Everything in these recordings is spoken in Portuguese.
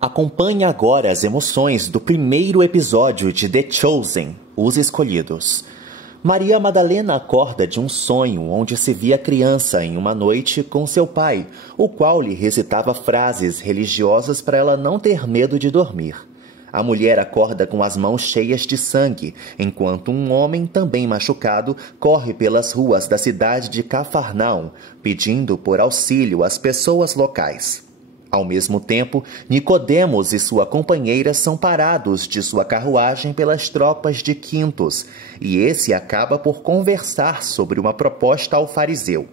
Acompanhe agora as emoções do primeiro episódio de The Chosen, Os Escolhidos. Maria Madalena acorda de um sonho onde se via criança em uma noite com seu pai, o qual lhe recitava frases religiosas para ela não ter medo de dormir. A mulher acorda com as mãos cheias de sangue, enquanto um homem também machucado corre pelas ruas da cidade de Cafarnaum, pedindo por auxílio às pessoas locais. Ao mesmo tempo, Nicodemos e sua companheira são parados de sua carruagem pelas tropas de Quintus, e esse acaba por conversar sobre uma proposta ao fariseu.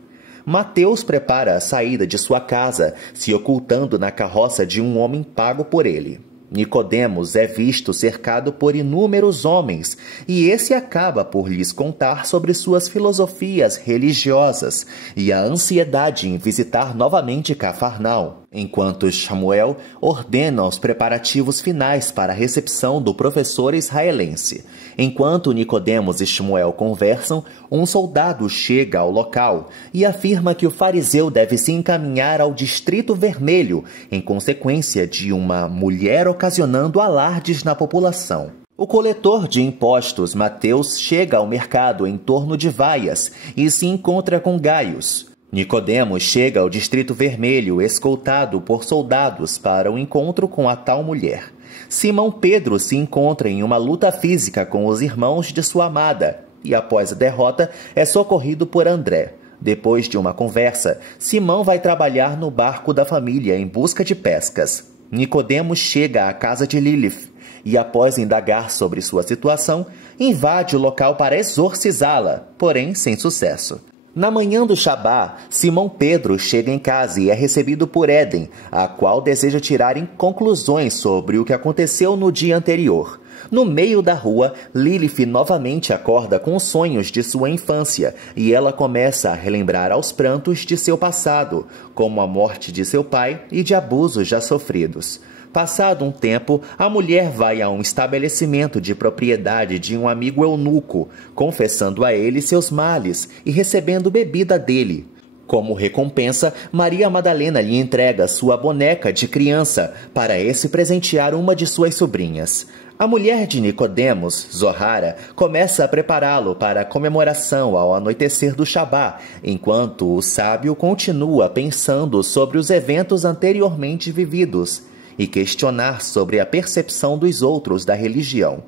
Mateus prepara a saída de sua casa, se ocultando na carroça de um homem pago por ele. Nicodemos é visto cercado por inúmeros homens, e esse acaba por lhes contar sobre suas filosofias religiosas e a ansiedade em visitar novamente Cafarnaum, enquanto Samuel ordena os preparativos finais para a recepção do professor israelense. Enquanto Nicodemos e Samuel conversam, um soldado chega ao local e afirma que o fariseu deve se encaminhar ao Distrito Vermelho, em consequência de uma mulher ocasionando alardes na população. O coletor de impostos Mateus chega ao mercado em torno de vaias e se encontra com Gaius. Nicodemos chega ao Distrito Vermelho escoltado por soldados para o encontro com a tal mulher. Simão Pedro se encontra em uma luta física com os irmãos de sua amada e, após a derrota, é socorrido por André. Depois de uma conversa, Simão vai trabalhar no barco da família em busca de pescas. Nicodemos chega à casa de Lilith e, após indagar sobre sua situação, invade o local para exorcizá-la, porém sem sucesso. Na manhã do Shabá, Simão Pedro chega em casa e é recebido por Éden, a qual deseja tirar conclusões sobre o que aconteceu no dia anterior. No meio da rua, Lilith novamente acorda com os sonhos de sua infância e ela começa a relembrar aos prantos de seu passado, como a morte de seu pai e de abusos já sofridos. Passado um tempo, a mulher vai a um estabelecimento de propriedade de um amigo eunuco, confessando a ele seus males e recebendo bebida dele. Como recompensa, Maria Madalena lhe entrega sua boneca de criança para esse presentear uma de suas sobrinhas. A mulher de Nicodemos, Zohara, começa a prepará-lo para a comemoração ao anoitecer do Shabá, enquanto o sábio continua pensando sobre os eventos anteriormente vividos e questionar sobre a percepção dos outros da religião.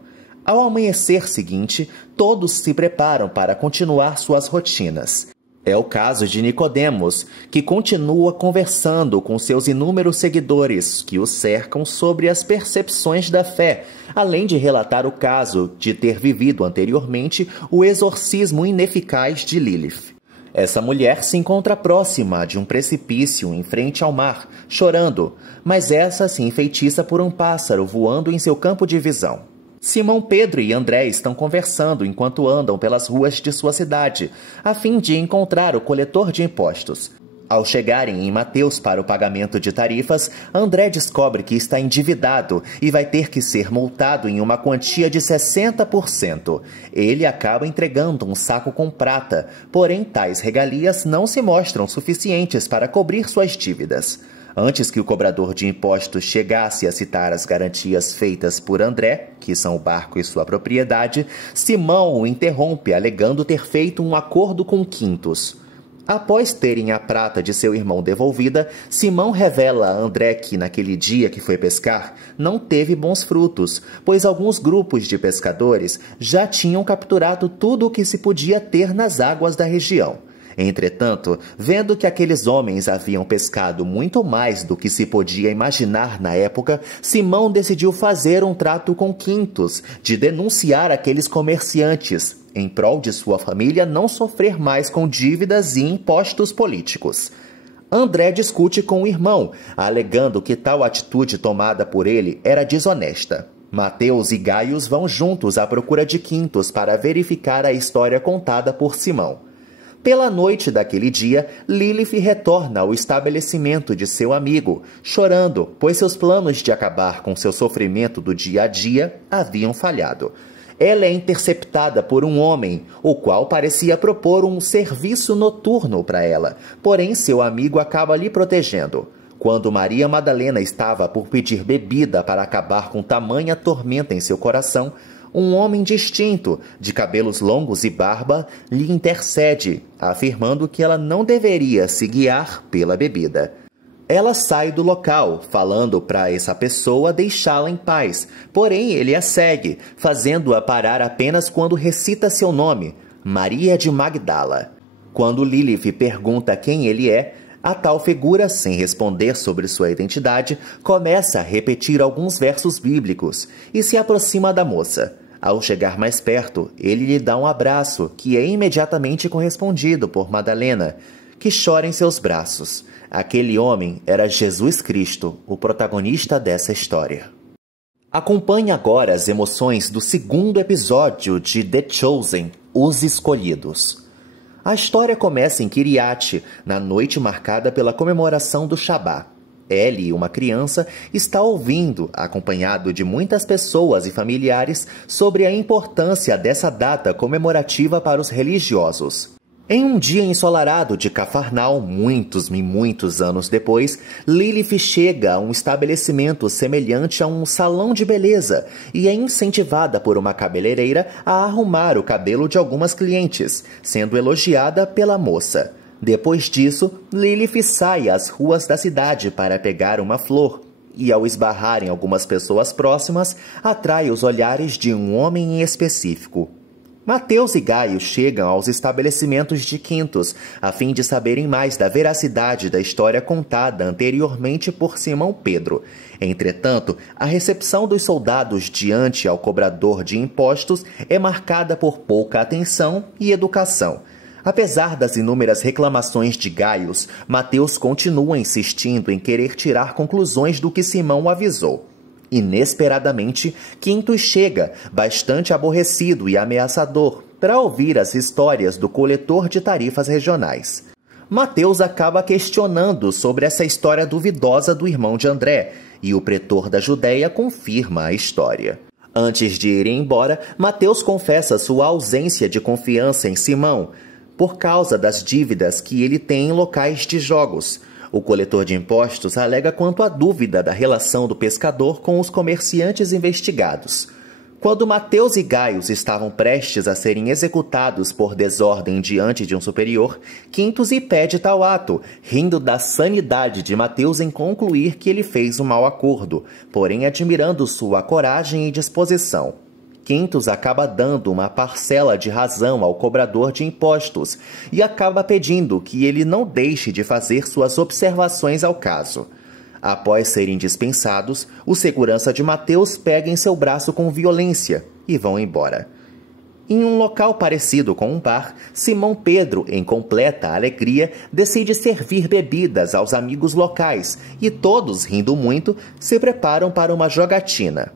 Ao amanhecer seguinte, todos se preparam para continuar suas rotinas. É o caso de Nicodemos, que continua conversando com seus inúmeros seguidores que o cercam sobre as percepções da fé, além de relatar o caso de ter vivido anteriormente o exorcismo ineficaz de Lilith. Essa mulher se encontra próxima de um precipício em frente ao mar, chorando, mas essa se enfeitiça por um pássaro voando em seu campo de visão. Simão Pedro e André estão conversando enquanto andam pelas ruas de sua cidade, a fim de encontrar o coletor de impostos. Ao chegarem em Mateus para o pagamento de tarifas, André descobre que está endividado e vai ter que ser multado em uma quantia de 60%. Ele acaba entregando um saco com prata, porém tais regalias não se mostram suficientes para cobrir suas dívidas. Antes que o cobrador de impostos chegasse a citar as garantias feitas por André, que são o barco e sua propriedade, Simão o interrompe, alegando ter feito um acordo com Quintus. Após terem a prata de seu irmão devolvida, Simão revela a André que, naquele dia que foi pescar, não teve bons frutos, pois alguns grupos de pescadores já tinham capturado tudo o que se podia ter nas águas da região. Entretanto, vendo que aqueles homens haviam pescado muito mais do que se podia imaginar na época, Simão decidiu fazer um trato com Quintus, de denunciar aqueles comerciantes, em prol de sua família não sofrer mais com dívidas e impostos políticos. André discute com o irmão, alegando que tal atitude tomada por ele era desonesta. Mateus e Gaius vão juntos à procura de Quintus para verificar a história contada por Simão. Pela noite daquele dia, Lilith retorna ao estabelecimento de seu amigo, chorando, pois seus planos de acabar com seu sofrimento do dia a dia haviam falhado. Ela é interceptada por um homem, o qual parecia propor um serviço noturno para ela, porém seu amigo acaba lhe protegendo. Quando Maria Madalena estava por pedir bebida para acabar com tamanha tormenta em seu coração, um homem distinto, de cabelos longos e barba, lhe intercede, afirmando que ela não deveria se guiar pela bebida. Ela sai do local, falando para essa pessoa deixá-la em paz, porém ele a segue, fazendo-a parar apenas quando recita seu nome, Maria de Magdala. Quando Lilith pergunta quem ele é, a tal figura, sem responder sobre sua identidade, começa a repetir alguns versos bíblicos e se aproxima da moça. Ao chegar mais perto, ele lhe dá um abraço, que é imediatamente correspondido por Madalena, que chora em seus braços. Aquele homem era Jesus Cristo, o protagonista dessa história. Acompanhe agora as emoções do segundo episódio de The Chosen, Os Escolhidos. A história começa em Kiryat, na noite marcada pela comemoração do Shabá. Ellie, uma criança, está ouvindo, acompanhado de muitas pessoas e familiares, sobre a importância dessa data comemorativa para os religiosos. Em um dia ensolarado de Cafarnaum, muitos anos depois, Lilith chega a um estabelecimento semelhante a um salão de beleza e é incentivada por uma cabeleireira a arrumar o cabelo de algumas clientes, sendo elogiada pela moça. Depois disso, Lilith sai às ruas da cidade para pegar uma flor e, ao esbarrar em algumas pessoas próximas, atrai os olhares de um homem em específico. Mateus e Gaio chegam aos estabelecimentos de Quintus, a fim de saberem mais da veracidade da história contada anteriormente por Simão Pedro. Entretanto, a recepção dos soldados diante ao cobrador de impostos é marcada por pouca atenção e educação. Apesar das inúmeras reclamações de Gaius, Mateus continua insistindo em querer tirar conclusões do que Simão avisou. Inesperadamente, Quintus chega, bastante aborrecido e ameaçador, para ouvir as histórias do coletor de tarifas regionais. Mateus acaba questionando sobre essa história duvidosa do irmão de André, e o pretor da Judéia confirma a história. Antes de ir embora, Mateus confessa sua ausência de confiança em Simão, por causa das dívidas que ele tem em locais de jogos. O coletor de impostos alega quanto à dúvida da relação do pescador com os comerciantes investigados. Quando Mateus e Gaius estavam prestes a serem executados por desordem diante de um superior, Quintus impede tal ato, rindo da sanidade de Mateus em concluir que ele fez um mau acordo, porém admirando sua coragem e disposição. Quintus acaba dando uma parcela de razão ao cobrador de impostos e acaba pedindo que ele não deixe de fazer suas observações ao caso. Após serem dispensados, o segurança de Mateus pega em seu braço com violência e vão embora. Em um local parecido com um bar, Simão Pedro, em completa alegria, decide servir bebidas aos amigos locais e todos, rindo muito, se preparam para uma jogatina.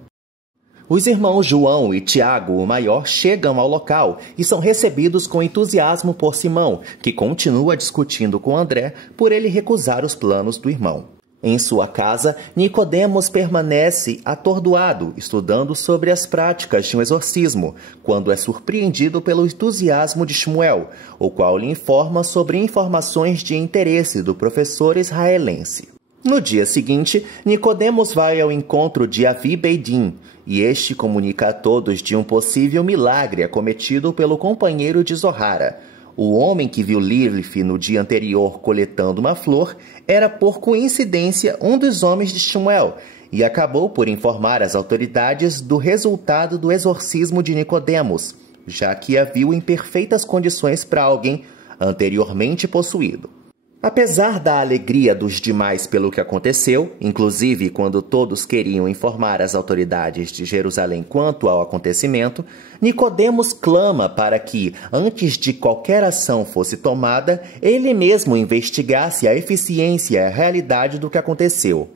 Os irmãos João e Tiago, o maior, chegam ao local e são recebidos com entusiasmo por Simão, que continua discutindo com André por ele recusar os planos do irmão. Em sua casa, Nicodemos permanece atordoado, estudando sobre as práticas de um exorcismo, quando é surpreendido pelo entusiasmo de Shmuel, o qual lhe informa sobre informações de interesse do professor israelense. No dia seguinte, Nicodemos vai ao encontro de Avi Beidim, e este comunica a todos de um possível milagre acometido pelo companheiro de Zohara. O homem que viu Lilith no dia anterior coletando uma flor era, por coincidência, um dos homens de Shmuel, e acabou por informar as autoridades do resultado do exorcismo de Nicodemos, já que a viu em perfeitas condições para alguém anteriormente possuído. Apesar da alegria dos demais pelo que aconteceu, inclusive quando todos queriam informar as autoridades de Jerusalém quanto ao acontecimento, Nicodemos clama para que, antes de qualquer ação fosse tomada, ele mesmo investigasse a eficiência e a realidade do que aconteceu.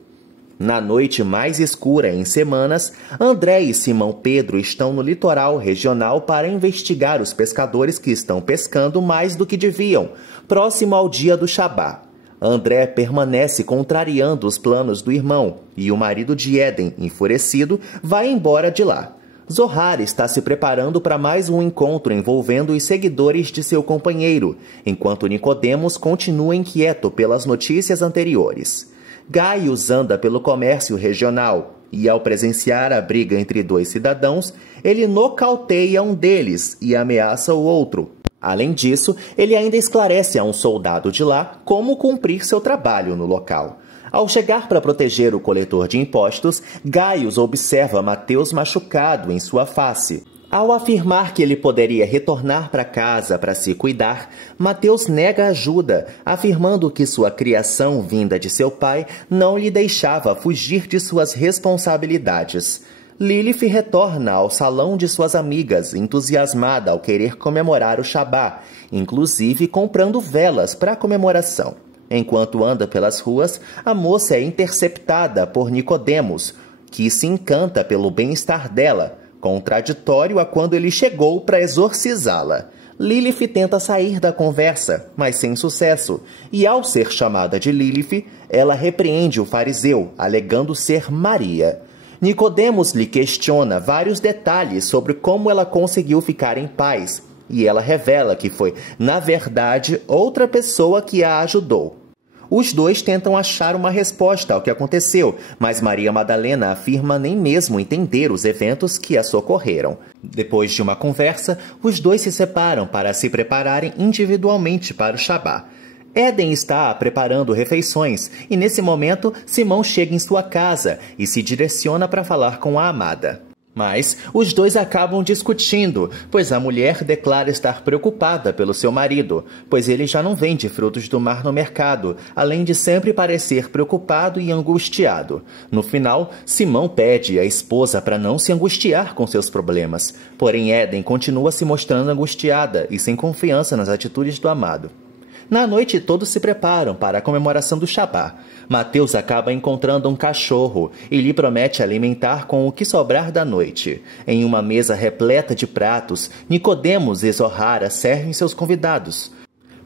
Na noite mais escura em semanas, André e Simão Pedro estão no litoral regional para investigar os pescadores que estão pescando mais do que deviam, próximo ao dia do Shabá. André permanece contrariando os planos do irmão, e o marido de Éden, enfurecido, vai embora de lá. Zohar está se preparando para mais um encontro envolvendo os seguidores de seu companheiro, enquanto Nicodemos continua inquieto pelas notícias anteriores. Gaius anda pelo comércio regional e, ao presenciar a briga entre dois cidadãos, ele nocauteia um deles e ameaça o outro. Além disso, ele ainda esclarece a um soldado de lá como cumprir seu trabalho no local. Ao chegar para proteger o coletor de impostos, Gaius observa Mateus machucado em sua face. Ao afirmar que ele poderia retornar para casa para se cuidar, Mateus nega ajuda, afirmando que sua criação vinda de seu pai não lhe deixava fugir de suas responsabilidades. Lilith retorna ao salão de suas amigas, entusiasmada ao querer comemorar o Shabá, inclusive comprando velas para a comemoração. Enquanto anda pelas ruas, a moça é interceptada por Nicodemos, que se encanta pelo bem-estar dela, contraditório a quando ele chegou para exorcizá-la. Lilith tenta sair da conversa, mas sem sucesso, e ao ser chamada de Lilith, ela repreende o fariseu, alegando ser Maria. Nicodemos lhe questiona vários detalhes sobre como ela conseguiu ficar em paz, e ela revela que foi, na verdade, outra pessoa que a ajudou. Os dois tentam achar uma resposta ao que aconteceu, mas Maria Madalena afirma nem mesmo entender os eventos que a socorreram. Depois de uma conversa, os dois se separam para se prepararem individualmente para o Shabá. Éden está preparando refeições e, nesse momento, Simão chega em sua casa e se direciona para falar com a amada. Mas os dois acabam discutindo, pois a mulher declara estar preocupada pelo seu marido, pois ele já não vende frutos do mar no mercado, além de sempre parecer preocupado e angustiado. No final, Simão pede à esposa para não se angustiar com seus problemas, porém Éden continua se mostrando angustiada e sem confiança nas atitudes do amado. Na noite, todos se preparam para a comemoração do Shabá. Mateus acaba encontrando um cachorro e lhe promete alimentar com o que sobrar da noite. Em uma mesa repleta de pratos, Nicodemos e Zohara servem seus convidados.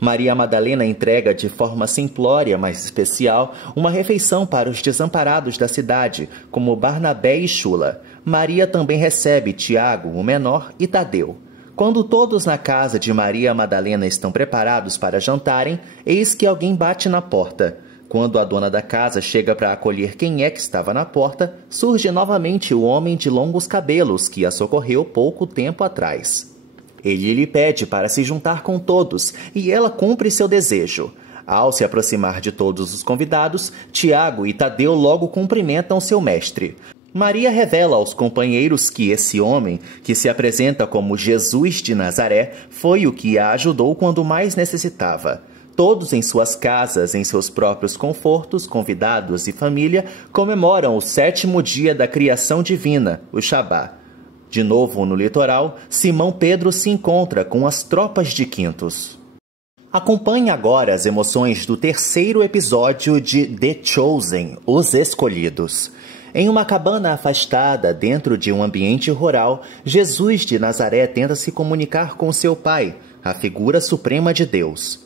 Maria Madalena entrega de forma simplória, mas especial, uma refeição para os desamparados da cidade, como Barnabé e Chula. Maria também recebe Tiago, o menor, e Tadeu. Quando todos na casa de Maria Madalena estão preparados para jantarem, eis que alguém bate na porta. Quando a dona da casa chega para acolher quem é que estava na porta, surge novamente o homem de longos cabelos que a socorreu pouco tempo atrás. Ele lhe pede para se juntar com todos, e ela cumpre seu desejo. Ao se aproximar de todos os convidados, Tiago e Tadeu logo cumprimentam seu mestre. Maria revela aos companheiros que esse homem, que se apresenta como Jesus de Nazaré, foi o que a ajudou quando mais necessitava. Todos em suas casas, em seus próprios confortos, convidados e família, comemoram o 7º dia da criação divina, o Shabá. De novo no litoral, Simão Pedro se encontra com as tropas de Quintus. Acompanhe agora as emoções do 3º episódio de The Chosen, Os Escolhidos. Em uma cabana afastada, dentro de um ambiente rural, Jesus de Nazaré tenta se comunicar com seu pai, a figura suprema de Deus.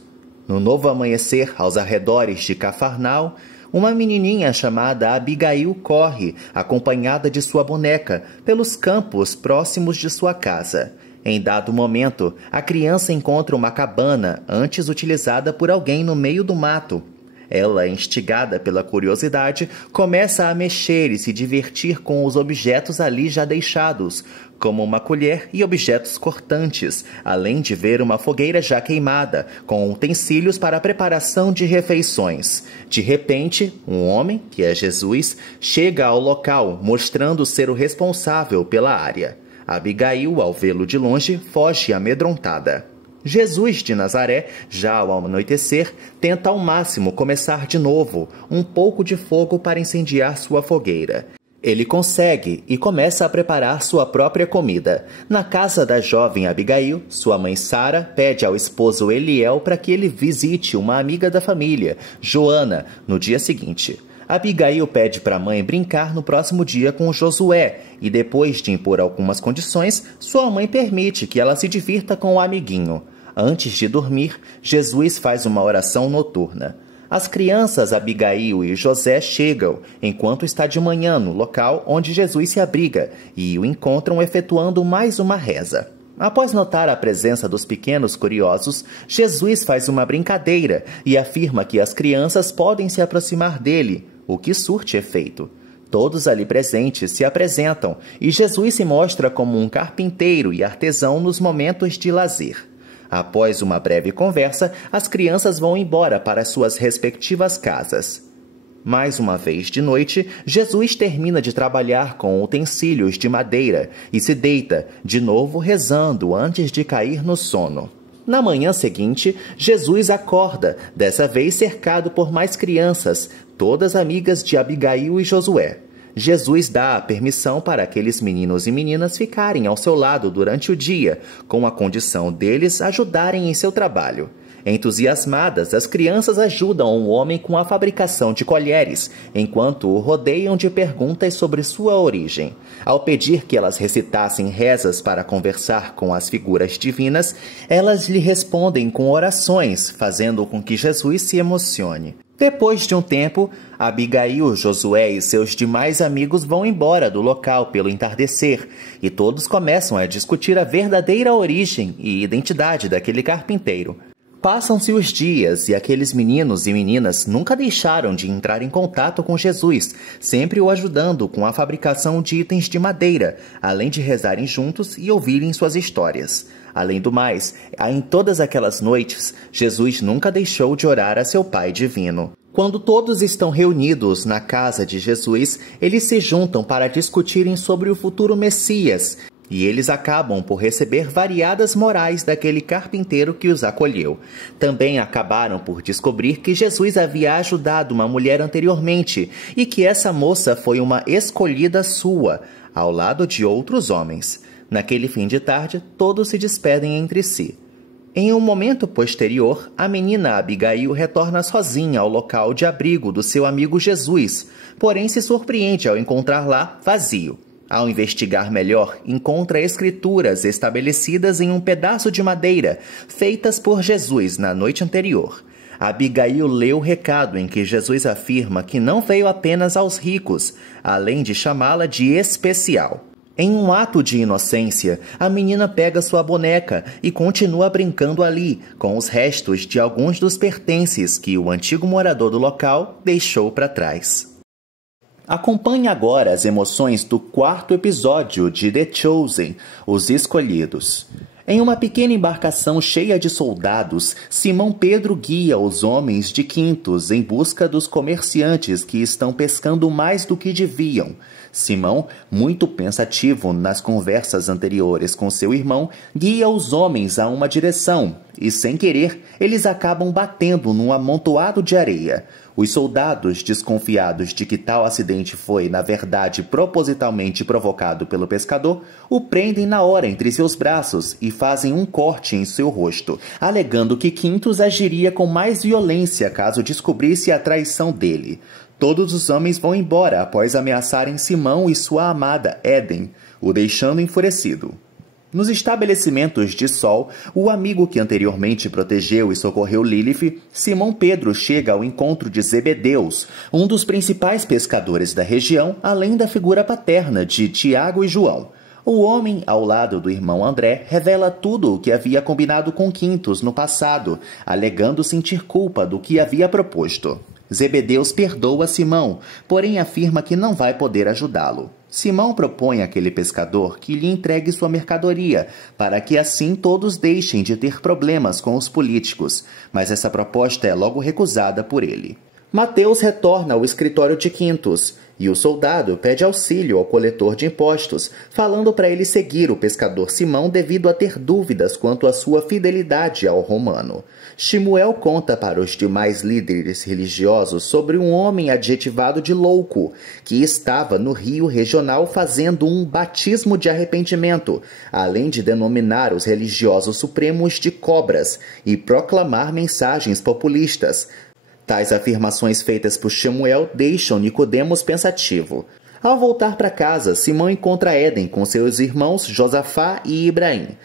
No novo amanhecer, aos arredores de Cafarnaum, uma menininha chamada Abigail corre, acompanhada de sua boneca, pelos campos próximos de sua casa. Em dado momento, a criança encontra uma cabana, antes utilizada por alguém no meio do mato. Ela, instigada pela curiosidade, começa a mexer e se divertir com os objetos ali já deixados, como uma colher e objetos cortantes, além de ver uma fogueira já queimada, com utensílios para a preparação de refeições. De repente, um homem, que é Jesus, chega ao local, mostrando ser o responsável pela área. Abigail, ao vê-lo de longe, foge amedrontada. Jesus de Nazaré, já ao anoitecer, tenta ao máximo começar de novo, um pouco de fogo para incendiar sua fogueira. Ele consegue e começa a preparar sua própria comida. Na casa da jovem Abigail, sua mãe Sara pede ao esposo Eliel para que ele visite uma amiga da família, Joana, no dia seguinte. Abigail pede para a mãe brincar no próximo dia com Josué e, depois de impor algumas condições, sua mãe permite que ela se divirta com o amiguinho. Antes de dormir, Jesus faz uma oração noturna. As crianças Abigail e José chegam, enquanto está de manhã no local onde Jesus se abriga, e o encontram efetuando mais uma reza. Após notar a presença dos pequenos curiosos, Jesus faz uma brincadeira e afirma que as crianças podem se aproximar dele, o que surte efeito. Todos ali presentes se apresentam e Jesus se mostra como um carpinteiro e artesão nos momentos de lazer. Após uma breve conversa, as crianças vão embora para suas respectivas casas. Mais uma vez de noite, Jesus termina de trabalhar com utensílios de madeira e se deita, de novo rezando antes de cair no sono. Na manhã seguinte, Jesus acorda, dessa vez cercado por mais crianças, todas amigas de Abigail e Josué. Jesus dá a permissão para aqueles meninos e meninas ficarem ao seu lado durante o dia, com a condição deles ajudarem em seu trabalho. Entusiasmadas, as crianças ajudam o homem com a fabricação de colheres, enquanto o rodeiam de perguntas sobre sua origem. Ao pedir que elas recitassem rezas para conversar com as figuras divinas, elas lhe respondem com orações, fazendo com que Jesus se emocione. Depois de um tempo, Abigail, Josué e seus demais amigos vão embora do local pelo entardecer, e todos começam a discutir a verdadeira origem e identidade daquele carpinteiro. Passam-se os dias e aqueles meninos e meninas nunca deixaram de entrar em contato com Jesus, sempre o ajudando com a fabricação de itens de madeira, além de rezarem juntos e ouvirem suas histórias. Além do mais, em todas aquelas noites, Jesus nunca deixou de orar a seu Pai Divino. Quando todos estão reunidos na casa de Jesus, eles se juntam para discutirem sobre o futuro Messias, e eles acabam por receber variadas morais daquele carpinteiro que os acolheu. Também acabaram por descobrir que Jesus havia ajudado uma mulher anteriormente e que essa moça foi uma escolhida sua, ao lado de outros homens. Naquele fim de tarde, todos se despedem entre si. Em um momento posterior, a menina Abigail retorna sozinha ao local de abrigo do seu amigo Jesus, porém se surpreende ao encontrar lá vazio. Ao investigar melhor, encontra escrituras estabelecidas em um pedaço de madeira, feitas por Jesus na noite anterior. Abigail lê o recado em que Jesus afirma que não veio apenas aos ricos, além de chamá-la de especial. Em um ato de inocência, a menina pega sua boneca e continua brincando ali, com os restos de alguns dos pertences que o antigo morador do local deixou para trás. Acompanhe agora as emoções do quarto episódio de The Chosen, Os Escolhidos. Em uma pequena embarcação cheia de soldados, Simão Pedro guia os homens de Quintos em busca dos comerciantes que estão pescando mais do que deviam. Simão, muito pensativo nas conversas anteriores com seu irmão, guia os homens a uma direção e, sem querer, eles acabam batendo num amontoado de areia. Os soldados, desconfiados de que tal acidente foi, na verdade, propositalmente provocado pelo pescador, o prendem na hora entre seus braços e fazem um corte em seu rosto, alegando que Quintos agiria com mais violência caso descobrisse a traição dele. Todos os homens vão embora após ameaçarem Simão e sua amada Éden, o deixando enfurecido. Nos estabelecimentos de Sol, o amigo que anteriormente protegeu e socorreu Lilith, Simão Pedro chega ao encontro de Zebedeus, um dos principais pescadores da região, além da figura paterna de Tiago e João. O homem, ao lado do irmão André, revela tudo o que havia combinado com Quintos no passado, alegando sentir culpa do que havia proposto. Zebedeus perdoa Simão, porém afirma que não vai poder ajudá-lo. Simão propõe àquele pescador que lhe entregue sua mercadoria, para que assim todos deixem de ter problemas com os políticos, mas essa proposta é logo recusada por ele. Mateus retorna ao escritório de Quintos, e o soldado pede auxílio ao coletor de impostos, falando para ele seguir o pescador Simão devido a ter dúvidas quanto à sua fidelidade ao romano. Shimuel conta para os demais líderes religiosos sobre um homem adjetivado de louco, que estava no rio regional fazendo um batismo de arrependimento, além de denominar os religiosos supremos de cobras e proclamar mensagens populistas. Tais afirmações feitas por Shimuel deixam Nicodemos pensativo. Ao voltar para casa, Simão encontra Éden com seus irmãos Josafá e Ibraim.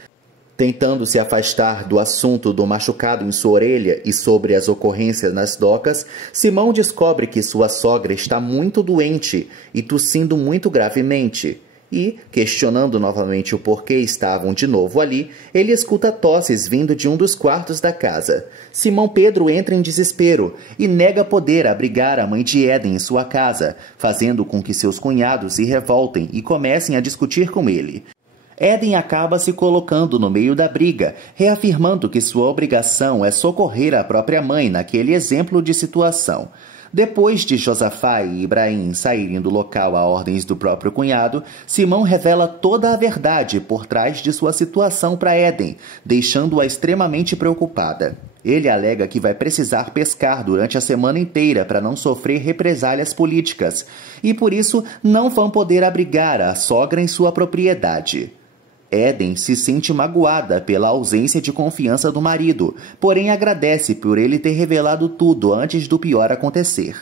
Tentando se afastar do assunto do machucado em sua orelha e sobre as ocorrências nas docas, Simão descobre que sua sogra está muito doente e tossindo muito gravemente. E, questionando novamente o porquê estavam de novo ali, ele escuta tosses vindo de um dos quartos da casa. Simão Pedro entra em desespero e nega poder abrigar a mãe de Éden em sua casa, fazendo com que seus cunhados se revoltem e comecem a discutir com ele. Éden acaba se colocando no meio da briga, reafirmando que sua obrigação é socorrer a própria mãe naquele exemplo de situação. Depois de Josafá e Ibrahim saírem do local a ordens do próprio cunhado, Simão revela toda a verdade por trás de sua situação para Éden, deixando-a extremamente preocupada. Ele alega que vai precisar pescar durante a semana inteira para não sofrer represálias políticas, e por isso não vão poder abrigar a sogra em sua propriedade. Éden se sente magoada pela ausência de confiança do marido, porém agradece por ele ter revelado tudo antes do pior acontecer.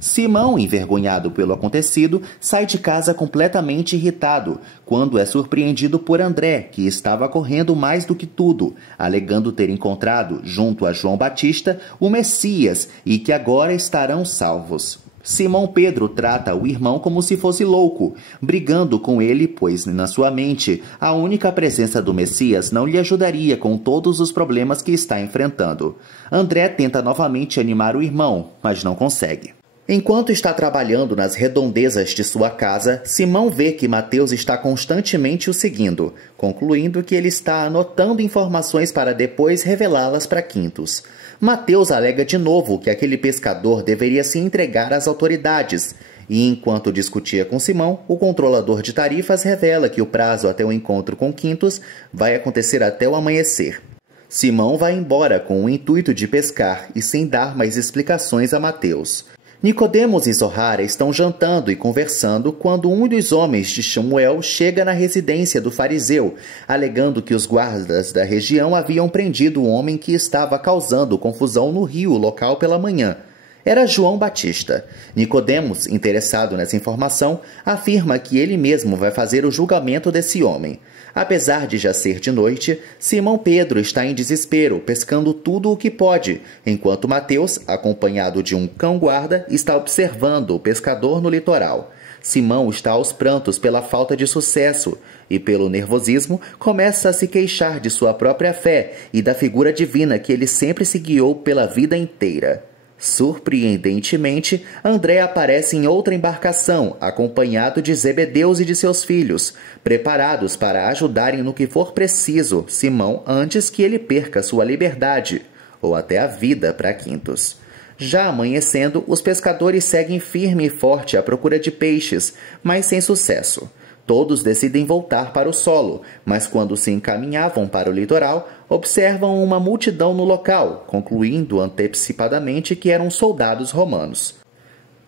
Simão, envergonhado pelo acontecido, sai de casa completamente irritado, quando é surpreendido por André, que estava correndo mais do que tudo, alegando ter encontrado, junto a João Batista, o Messias e que agora estarão salvos. Simão Pedro trata o irmão como se fosse louco, brigando com ele, pois, na sua mente, a única presença do Messias não lhe ajudaria com todos os problemas que está enfrentando. André tenta novamente animar o irmão, mas não consegue. Enquanto está trabalhando nas redondezas de sua casa, Simão vê que Mateus está constantemente o seguindo, concluindo que ele está anotando informações para depois revelá-las para Quintus. Mateus alega de novo que aquele pescador deveria se entregar às autoridades, e enquanto discutia com Simão, o controlador de tarifas revela que o prazo até o encontro com Quintus vai acontecer até o amanhecer. Simão vai embora com o intuito de pescar e sem dar mais explicações a Mateus. Nicodemos e Zohar estão jantando e conversando quando um dos homens de Samuel chega na residência do fariseu, alegando que os guardas da região haviam prendido o homem que estava causando confusão no rio local pela manhã. Era João Batista. Nicodemos, interessado nessa informação, afirma que ele mesmo vai fazer o julgamento desse homem. Apesar de já ser de noite, Simão Pedro está em desespero, pescando tudo o que pode, enquanto Mateus, acompanhado de um cão-guarda, está observando o pescador no litoral. Simão está aos prantos pela falta de sucesso e, pelo nervosismo, começa a se queixar de sua própria fé e da figura divina que ele sempre se guiou pela vida inteira. Surpreendentemente, André aparece em outra embarcação, acompanhado de Zebedeus e de seus filhos, preparados para ajudarem no que for preciso Simão antes que ele perca sua liberdade, ou até a vida para Quintus. Já amanhecendo, os pescadores seguem firme e forte à procura de peixes, mas sem sucesso. Todos decidem voltar para o solo, mas quando se encaminhavam para o litoral, observam uma multidão no local, concluindo antecipadamente que eram soldados romanos.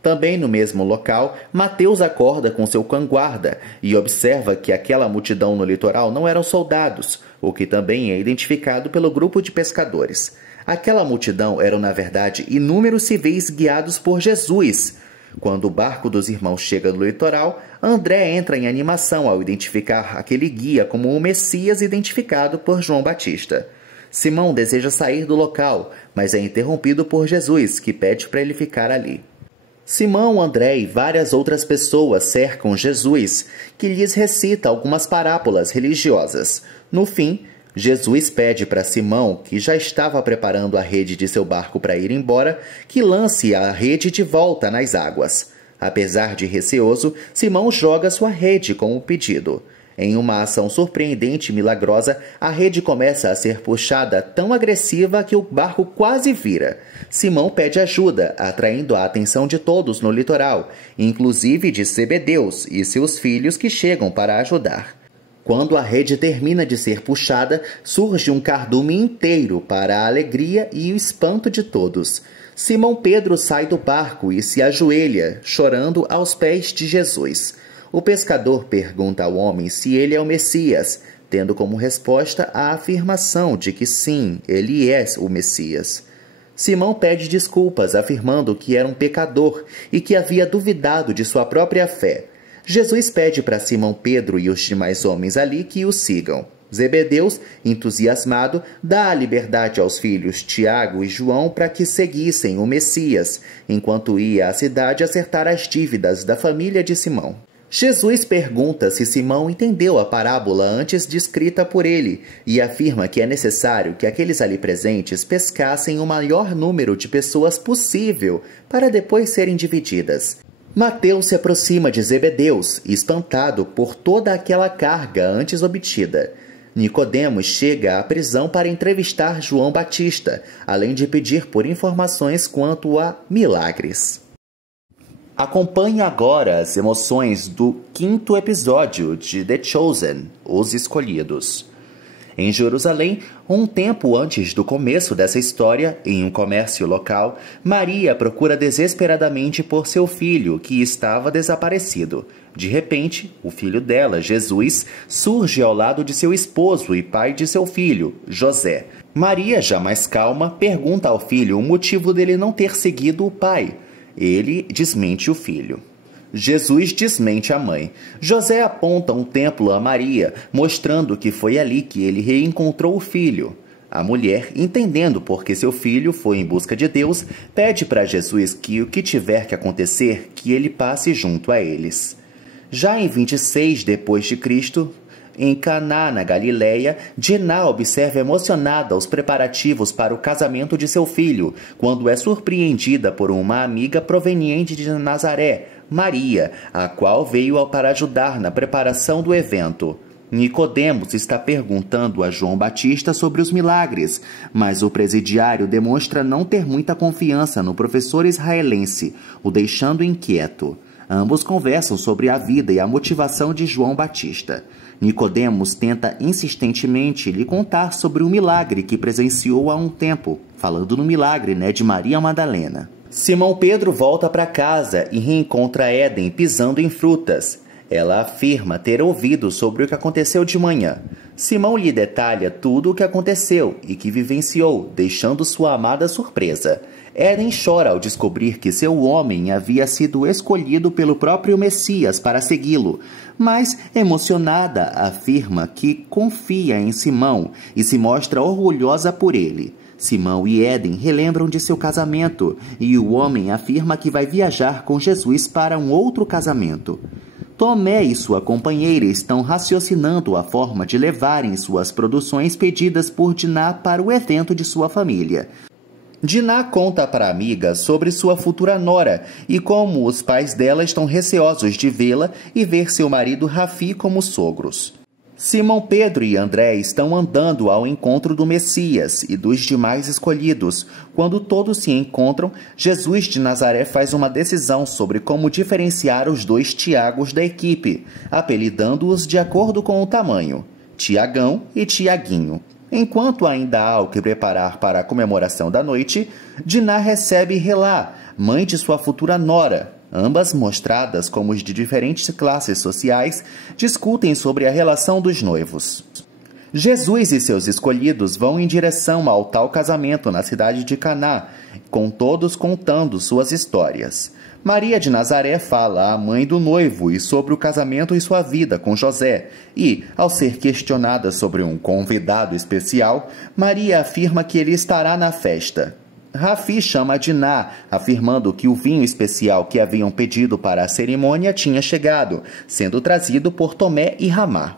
Também no mesmo local, Mateus acorda com seu cão-guarda e observa que aquela multidão no litoral não eram soldados, o que também é identificado pelo grupo de pescadores. Aquela multidão eram, na verdade, inúmeros civis guiados por Jesus. Quando o barco dos irmãos chega no litoral, André entra em animação ao identificar aquele guia como o Messias identificado por João Batista. Simão deseja sair do local, mas é interrompido por Jesus, que pede para ele ficar ali. Simão, André e várias outras pessoas cercam Jesus, que lhes recita algumas parábolas religiosas. No fim, Jesus pede para Simão, que já estava preparando a rede de seu barco para ir embora, que lance a rede de volta nas águas. Apesar de receoso, Simão joga sua rede com o pedido. Em uma ação surpreendente e milagrosa, a rede começa a ser puxada tão agressiva que o barco quase vira. Simão pede ajuda, atraindo a atenção de todos no litoral, inclusive de Zebedeus e seus filhos que chegam para ajudar. Quando a rede termina de ser puxada, surge um cardume inteiro para a alegria e o espanto de todos. Simão Pedro sai do barco e se ajoelha, chorando aos pés de Jesus. O pescador pergunta ao homem se ele é o Messias, tendo como resposta a afirmação de que sim, ele é o Messias. Simão pede desculpas, afirmando que era um pecador e que havia duvidado de sua própria fé. Jesus pede para Simão Pedro e os demais homens ali que o sigam. Zebedeus, entusiasmado, dá a liberdade aos filhos Tiago e João para que seguissem o Messias, enquanto ia à cidade acertar as dívidas da família de Simão. Jesus pergunta se Simão entendeu a parábola antes descrita por ele e afirma que é necessário que aqueles ali presentes pescassem o maior número de pessoas possível para depois serem divididas. Mateus se aproxima de Zebedeus, espantado por toda aquela carga antes obtida. Nicodemos chega à prisão para entrevistar João Batista, além de pedir por informações quanto a milagres. Acompanhe agora as emoções do 5º episódio de The Chosen, Os Escolhidos. Em Jerusalém, um tempo antes do começo dessa história, em um comércio local, Maria procura desesperadamente por seu filho, que estava desaparecido. De repente, o filho dela, Jesus, surge ao lado de seu esposo e pai de seu filho, José. Maria, já mais calma, pergunta ao filho o motivo dele não ter seguido o pai. Ele desmente o filho. Jesus desmente a mãe. José aponta um templo a Maria, mostrando que foi ali que ele reencontrou o filho. A mulher, entendendo porque seu filho foi em busca de Deus, pede para Jesus que o que tiver que acontecer, que ele passe junto a eles. Já em 26 depois de Cristo, em Caná, na Galileia, Diná observa emocionada os preparativos para o casamento de seu filho, quando é surpreendida por uma amiga proveniente de Nazaré, Maria, a qual veio para ajudar na preparação do evento. Nicodemos está perguntando a João Batista sobre os milagres, mas o presidiário demonstra não ter muita confiança no professor israelense, o deixando inquieto. Ambos conversam sobre a vida e a motivação de João Batista. Nicodemos tenta insistentemente lhe contar sobre o milagre que presenciou há um tempo, falando no milagre, de Maria Madalena. Simão Pedro volta para casa e reencontra Éden pisando em frutas. Ela afirma ter ouvido sobre o que aconteceu de manhã. Simão lhe detalha tudo o que aconteceu e que vivenciou, deixando sua amada surpresa. Éden chora ao descobrir que seu homem havia sido escolhido pelo próprio Messias para segui-lo, mas, emocionada, afirma que confia em Simão e se mostra orgulhosa por ele. Simão e Éden relembram de seu casamento e o homem afirma que vai viajar com Jesus para um outro casamento. Tomé e sua companheira estão raciocinando a forma de levarem suas produções pedidas por Diná para o evento de sua família. Diná conta para a amiga sobre sua futura nora e como os pais dela estão receosos de vê-la e ver seu marido Rafi como sogros. Simão Pedro e André estão andando ao encontro do Messias e dos demais escolhidos. Quando todos se encontram, Jesus de Nazaré faz uma decisão sobre como diferenciar os 2 Tiagos da equipe, apelidando-os de acordo com o tamanho, Tiagão e Tiaguinho. Enquanto ainda há o que preparar para a comemoração da noite, Diná recebe Relá, mãe de sua futura nora. Ambas, mostradas como de diferentes classes sociais, discutem sobre a relação dos noivos. Jesus e seus escolhidos vão em direção ao tal casamento na cidade de Caná, com todos contando suas histórias. Maria de Nazaré fala à mãe do noivo e sobre o casamento e sua vida com José, e, ao ser questionada sobre um convidado especial, Maria afirma que ele estará na festa. Rafi chama Diná, afirmando que o vinho especial que haviam pedido para a cerimônia tinha chegado, sendo trazido por Tomé e Ramá.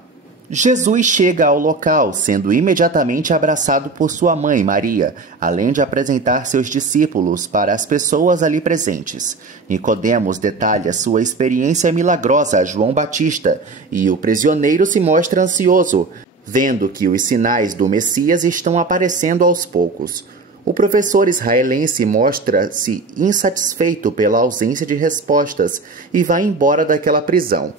Jesus chega ao local, sendo imediatamente abraçado por sua mãe, Maria, além de apresentar seus discípulos para as pessoas ali presentes. Nicodemos detalha sua experiência milagrosa a João Batista, e o prisioneiro se mostra ansioso, vendo que os sinais do Messias estão aparecendo aos poucos. O professor israelense mostra-se insatisfeito pela ausência de respostas e vai embora daquela prisão.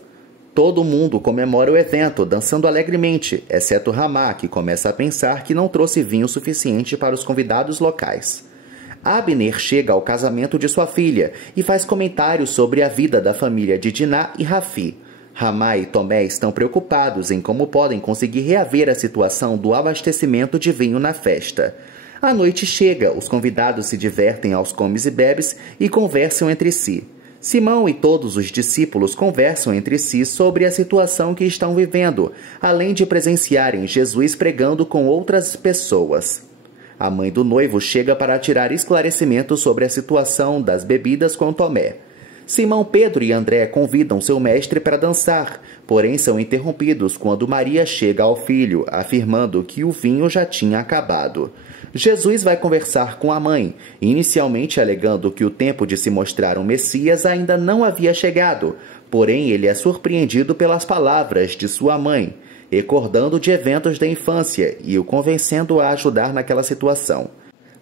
Todo mundo comemora o evento, dançando alegremente, exceto Ramá, que começa a pensar que não trouxe vinho suficiente para os convidados locais. Abner chega ao casamento de sua filha e faz comentários sobre a vida da família de Diná e Rafi. Ramá e Tomé estão preocupados em como podem conseguir reaver a situação do abastecimento de vinho na festa. A noite chega, os convidados se divertem aos comes e bebes e conversam entre si. Simão e todos os discípulos conversam entre si sobre a situação que estão vivendo, além de presenciarem Jesus pregando com outras pessoas. A mãe do noivo chega para tirar esclarecimentos sobre a situação das bebidas com Tomé. Simão Pedro e André convidam seu mestre para dançar, porém são interrompidos quando Maria chega ao filho, afirmando que o vinho já tinha acabado. Jesus vai conversar com a mãe, inicialmente alegando que o tempo de se mostrar um Messias ainda não havia chegado, porém ele é surpreendido pelas palavras de sua mãe, recordando de eventos da infância e o convencendo a ajudar naquela situação.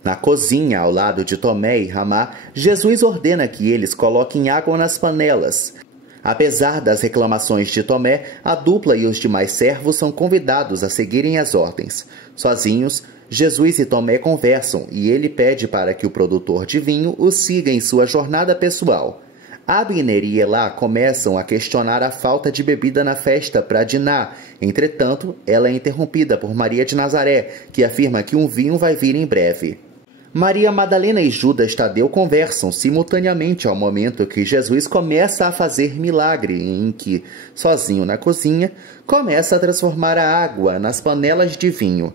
Na cozinha, ao lado de Tomé e Ramá, Jesus ordena que eles coloquem água nas panelas. Apesar das reclamações de Tomé, a dupla e os demais servos são convidados a seguirem as ordens. Sozinhos, Jesus e Tomé conversam e ele pede para que o produtor de vinho o siga em sua jornada pessoal. Abner e Elá começam a questionar a falta de bebida na festa para Diná. Entretanto, ela é interrompida por Maria de Nazaré, que afirma que um vinho vai vir em breve. Maria Madalena e Judas Tadeu conversam simultaneamente ao momento que Jesus começa a fazer milagre, em que, sozinho na cozinha, começa a transformar a água nas panelas de vinho.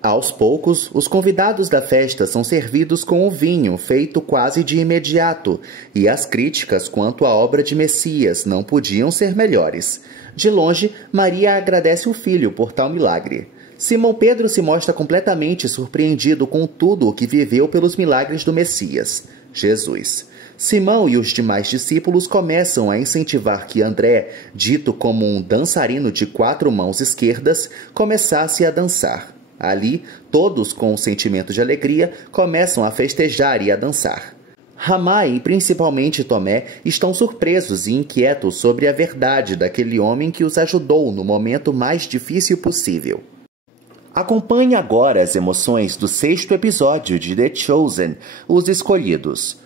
Aos poucos, os convidados da festa são servidos com o vinho, feito quase de imediato, e as críticas quanto à obra de Messias não podiam ser melhores. De longe, Maria agradece o filho por tal milagre. Simão Pedro se mostra completamente surpreendido com tudo o que viveu pelos milagres do Messias, Jesus. Simão e os demais discípulos começam a incentivar que André, dito como um dançarino de 4 mãos esquerdas, começasse a dançar. Ali, todos com um sentimento de alegria, começam a festejar e a dançar. Ramá e principalmente Tomé estão surpresos e inquietos sobre a verdade daquele homem que os ajudou no momento mais difícil possível. Acompanhe agora as emoções do 6º episódio de The Chosen, Os Escolhidos.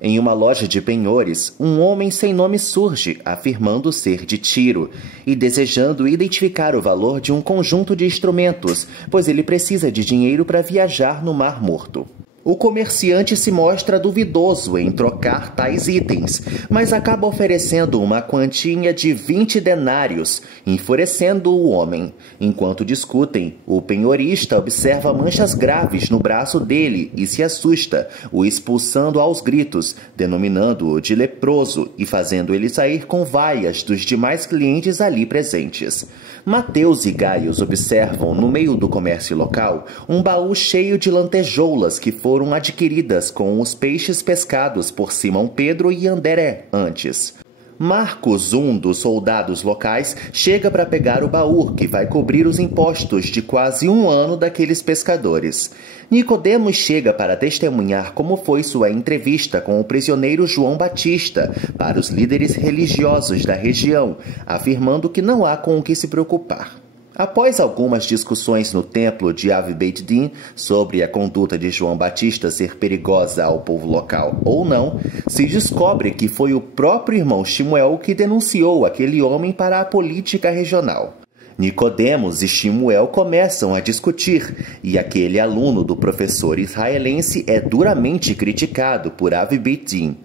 Em uma loja de penhores, um homem sem nome surge, afirmando ser de Tiro, e desejando identificar o valor de um conjunto de instrumentos, pois ele precisa de dinheiro para viajar no Mar Morto. O comerciante se mostra duvidoso em trocar tais itens, mas acaba oferecendo uma quantia de 20 denários, enfurecendo o homem. Enquanto discutem, o penhorista observa manchas graves no braço dele e se assusta, o expulsando aos gritos, denominando-o de leproso e fazendo ele sair com vaias dos demais clientes ali presentes. Mateus e Gaius observam, no meio do comércio local, um baú cheio de lantejoulas que foram adquiridas com os peixes pescados por Simão Pedro e André antes. Marcos, um dos soldados locais, chega para pegar o baú que vai cobrir os impostos de quase 1 ano daqueles pescadores. Nicodemos chega para testemunhar como foi sua entrevista com o prisioneiro João Batista para os líderes religiosos da região, afirmando que não há com o que se preocupar. Após algumas discussões no templo de Av-Beit Din sobre a conduta de João Batista ser perigosa ao povo local ou não, se descobre que foi o próprio irmão Shimuel que denunciou aquele homem para a política regional. Nicodemos e Shimuel começam a discutir, e aquele aluno do professor israelense é duramente criticado por Av-Beit Din.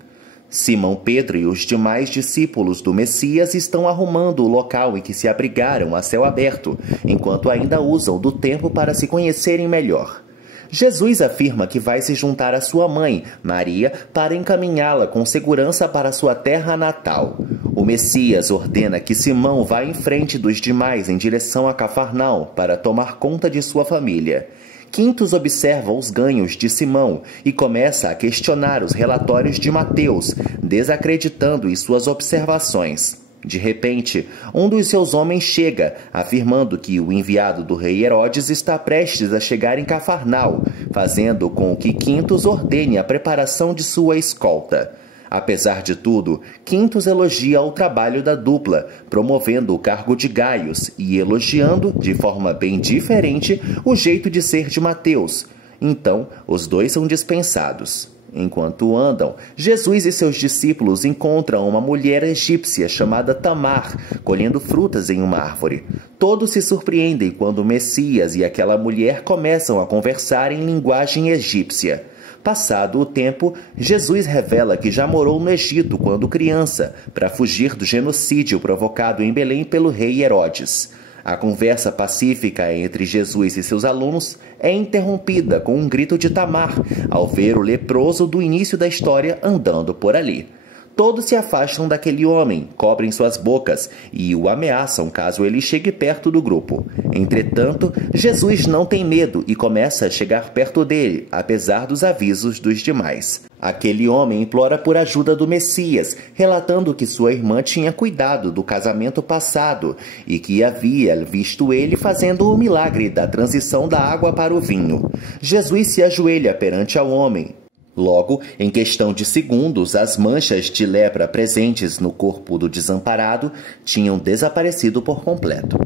Simão Pedro e os demais discípulos do Messias estão arrumando o local em que se abrigaram a céu aberto, enquanto ainda usam do tempo para se conhecerem melhor. Jesus afirma que vai se juntar à sua mãe, Maria, para encaminhá-la com segurança para sua terra natal. O Messias ordena que Simão vá em frente dos demais em direção a Cafarnaum para tomar conta de sua família. Quintus observa os ganhos de Simão e começa a questionar os relatórios de Mateus, desacreditando em suas observações. De repente, um dos seus homens chega, afirmando que o enviado do rei Herodes está prestes a chegar em Cafarnaum, fazendo com que Quintus ordene a preparação de sua escolta. Apesar de tudo, Quintus elogia o trabalho da dupla, promovendo o cargo de Gaius e elogiando, de forma bem diferente, o jeito de ser de Mateus. Então, os dois são dispensados. Enquanto andam, Jesus e seus discípulos encontram uma mulher egípcia chamada Tamar, colhendo frutas em uma árvore. Todos se surpreendem quando o Messias e aquela mulher começam a conversar em linguagem egípcia. Passado o tempo, Jesus revela que já morou no Egito quando criança, para fugir do genocídio provocado em Belém pelo rei Herodes. A conversa pacífica entre Jesus e seus alunos é interrompida com um grito de Tamar, ao ver o leproso do início da história andando por ali. Todos se afastam daquele homem, cobrem suas bocas e o ameaçam caso ele chegue perto do grupo. Entretanto, Jesus não tem medo e começa a chegar perto dele, apesar dos avisos dos demais. Aquele homem implora por ajuda do Messias, relatando que sua irmã tinha cuidado do casamento passado e que havia visto ele fazendo o milagre da transição da água para o vinho. Jesus se ajoelha perante ao homem. Logo, em questão de segundos, as manchas de lepra presentes no corpo do desamparado tinham desaparecido por completo.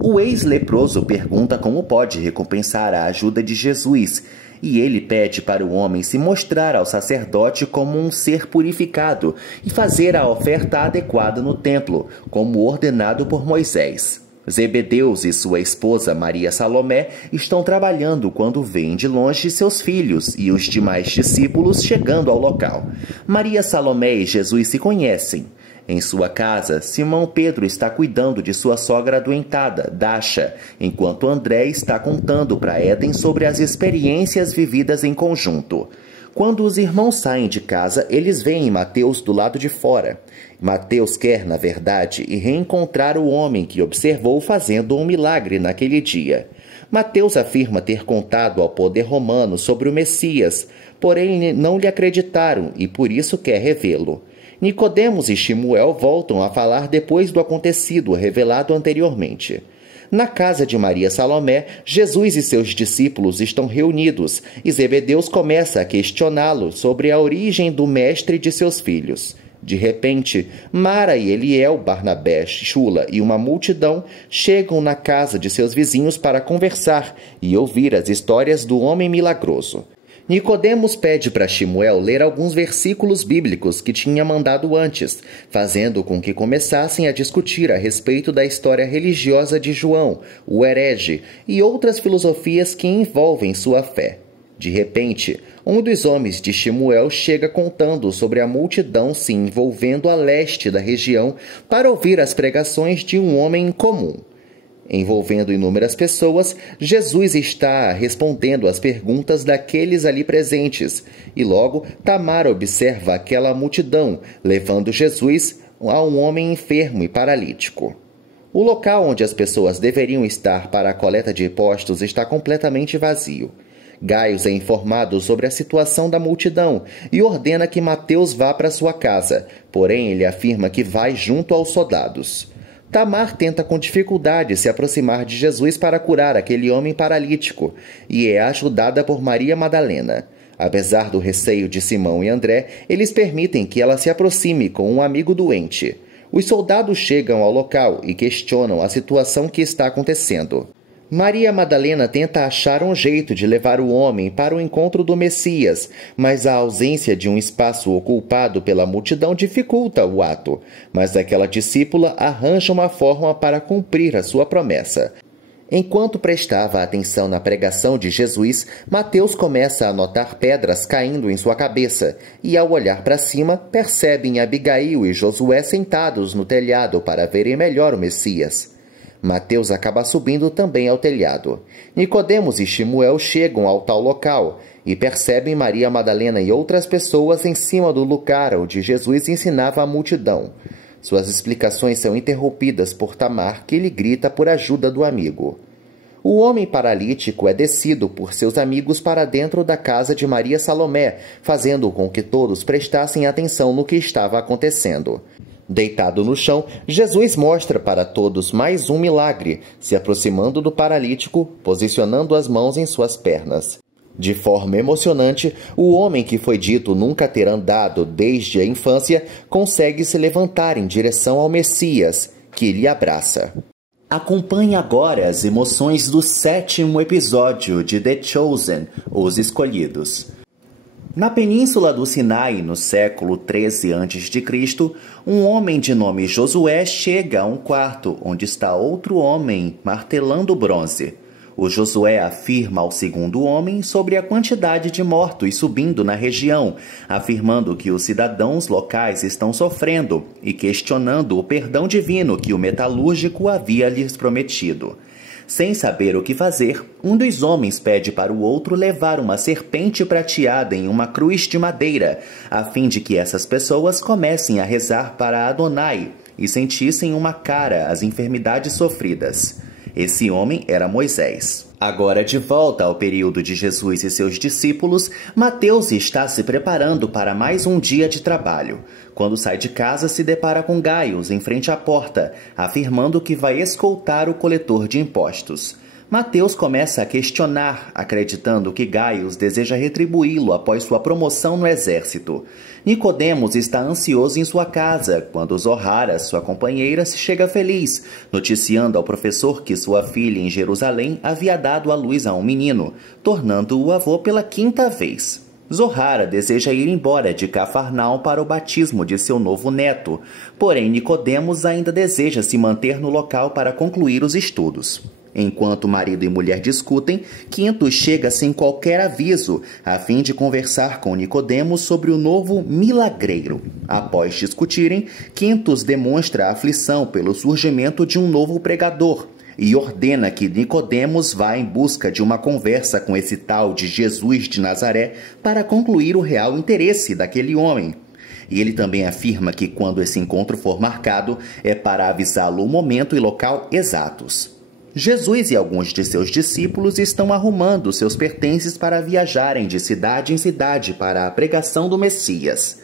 O ex-leproso pergunta como pode recompensar a ajuda de Jesus, e ele pede para o homem se mostrar ao sacerdote como um ser purificado e fazer a oferta adequada no templo, como ordenado por Moisés. Zebedeus e sua esposa Maria Salomé estão trabalhando quando veem de longe seus filhos e os demais discípulos chegando ao local. Maria Salomé e Jesus se conhecem. Em sua casa, Simão Pedro está cuidando de sua sogra adoentada, Dasha, enquanto André está contando para Éden sobre as experiências vividas em conjunto. Quando os irmãos saem de casa, eles veem Mateus do lado de fora. Mateus quer, na verdade, reencontrar o homem que observou fazendo um milagre naquele dia. Mateus afirma ter contado ao poder romano sobre o Messias, porém não lhe acreditaram e por isso quer revê-lo. Nicodemos e Shimuel voltam a falar depois do acontecido revelado anteriormente. Na casa de Maria Salomé, Jesus e seus discípulos estão reunidos e Zebedeus começa a questioná-lo sobre a origem do mestre de seus filhos. De repente, Mara e Eliel, Barnabé, Chula e uma multidão chegam na casa de seus vizinhos para conversar e ouvir as histórias do homem milagroso. Nicodemos pede para Shimuel ler alguns versículos bíblicos que tinha mandado antes, fazendo com que começassem a discutir a respeito da história religiosa de João, o herege, e outras filosofias que envolvem sua fé. De repente, um dos homens de Shimuel chega contando sobre a multidão se envolvendo a leste da região para ouvir as pregações de um homem comum. Envolvendo inúmeras pessoas, Jesus está respondendo às perguntas daqueles ali presentes, e logo Tamar observa aquela multidão, levando Jesus a um homem enfermo e paralítico. O local onde as pessoas deveriam estar para a coleta de impostos está completamente vazio. Gaius é informado sobre a situação da multidão e ordena que Mateus vá para sua casa, porém ele afirma que vai junto aos soldados. Tamar tenta com dificuldade se aproximar de Jesus para curar aquele homem paralítico e é ajudada por Maria Madalena. Apesar do receio de Simão e André, eles permitem que ela se aproxime com um amigo doente. Os soldados chegam ao local e questionam a situação que está acontecendo. Maria Madalena tenta achar um jeito de levar o homem para o encontro do Messias, mas a ausência de um espaço ocupado pela multidão dificulta o ato. Mas aquela discípula arranja uma forma para cumprir a sua promessa. Enquanto prestava atenção na pregação de Jesus, Mateus começa a notar pedras caindo em sua cabeça, e ao olhar para cima, percebem Abigail e Josué sentados no telhado para verem melhor o Messias. Mateus acaba subindo também ao telhado. Nicodemos e Shimuel chegam ao tal local e percebem Maria Madalena e outras pessoas em cima do lugar onde Jesus ensinava a multidão. Suas explicações são interrompidas por Tamar, que lhe grita por ajuda do amigo. O homem paralítico é descido por seus amigos para dentro da casa de Maria Salomé, fazendo com que todos prestassem atenção no que estava acontecendo. Deitado no chão, Jesus mostra para todos mais um milagre, se aproximando do paralítico, posicionando as mãos em suas pernas. De forma emocionante, o homem que foi dito nunca ter andado desde a infância consegue se levantar em direção ao Messias, que lhe abraça. Acompanhe agora as emoções do 7º episódio de The Chosen, Os Escolhidos. Na península do Sinai, no século 13 a.C., um homem de nome Josué chega a um quarto onde está outro homem martelando bronze. O Josué afirma ao segundo homem sobre a quantidade de mortos subindo na região, afirmando que os cidadãos locais estão sofrendo e questionando o perdão divino que o metalúrgico havia lhes prometido. Sem saber o que fazer, um dos homens pede para o outro levar uma serpente prateada em uma cruz de madeira, a fim de que essas pessoas comecem a rezar para Adonai e sentissem uma cara às enfermidades sofridas. Esse homem era Moisés. Agora, de volta ao período de Jesus e seus discípulos, Mateus está se preparando para mais um dia de trabalho. Quando sai de casa, se depara com Gaius em frente à porta, afirmando que vai escoltar o coletor de impostos. Mateus começa a questionar, acreditando que Gaius deseja retribuí-lo após sua promoção no exército. Nicodemos está ansioso em sua casa, quando Zohara, sua companheira, se chega feliz, noticiando ao professor que sua filha em Jerusalém havia dado à luz a um menino, tornando-o avô pela 5ª vez. Zohara deseja ir embora de Cafarnaum para o batismo de seu novo neto, porém Nicodemos ainda deseja se manter no local para concluir os estudos. Enquanto marido e mulher discutem, Quintus chega sem qualquer aviso, a fim de conversar com Nicodemos sobre o novo milagreiro. Após discutirem, Quintus demonstra aflição pelo surgimento de um novo pregador e ordena que Nicodemos vá em busca de uma conversa com esse tal de Jesus de Nazaré para concluir o real interesse daquele homem. E ele também afirma que quando esse encontro for marcado, é para avisá-lo o momento e local exatos. Jesus e alguns de seus discípulos estão arrumando seus pertences para viajarem de cidade em cidade para a pregação do Messias.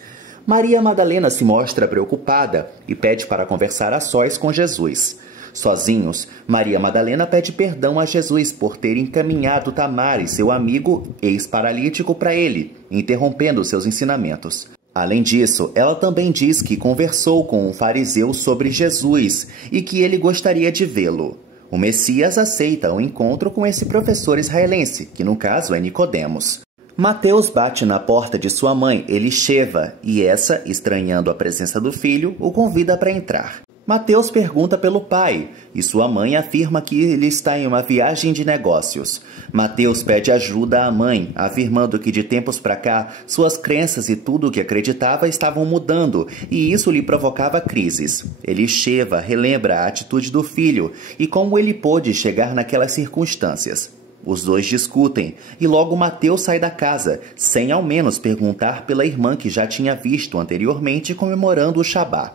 Maria Madalena se mostra preocupada e pede para conversar a sós com Jesus. Sozinhos, Maria Madalena pede perdão a Jesus por ter encaminhado Tamar, seu amigo ex-paralítico, para ele, interrompendo seus ensinamentos. Além disso, ela também diz que conversou com um fariseu sobre Jesus e que ele gostaria de vê-lo. O Messias aceita o encontro com esse professor israelense, que no caso é Nicodemos. Mateus bate na porta de sua mãe, Elisheva, e essa, estranhando a presença do filho, o convida para entrar. Mateus pergunta pelo pai, e sua mãe afirma que ele está em uma viagem de negócios. Mateus pede ajuda à mãe, afirmando que de tempos para cá, suas crenças e tudo o que acreditava estavam mudando, e isso lhe provocava crises. Elisheva relembra a atitude do filho e como ele pôde chegar naquelas circunstâncias. Os dois discutem, e logo Mateus sai da casa, sem ao menos perguntar pela irmã que já tinha visto anteriormente comemorando o Shabá.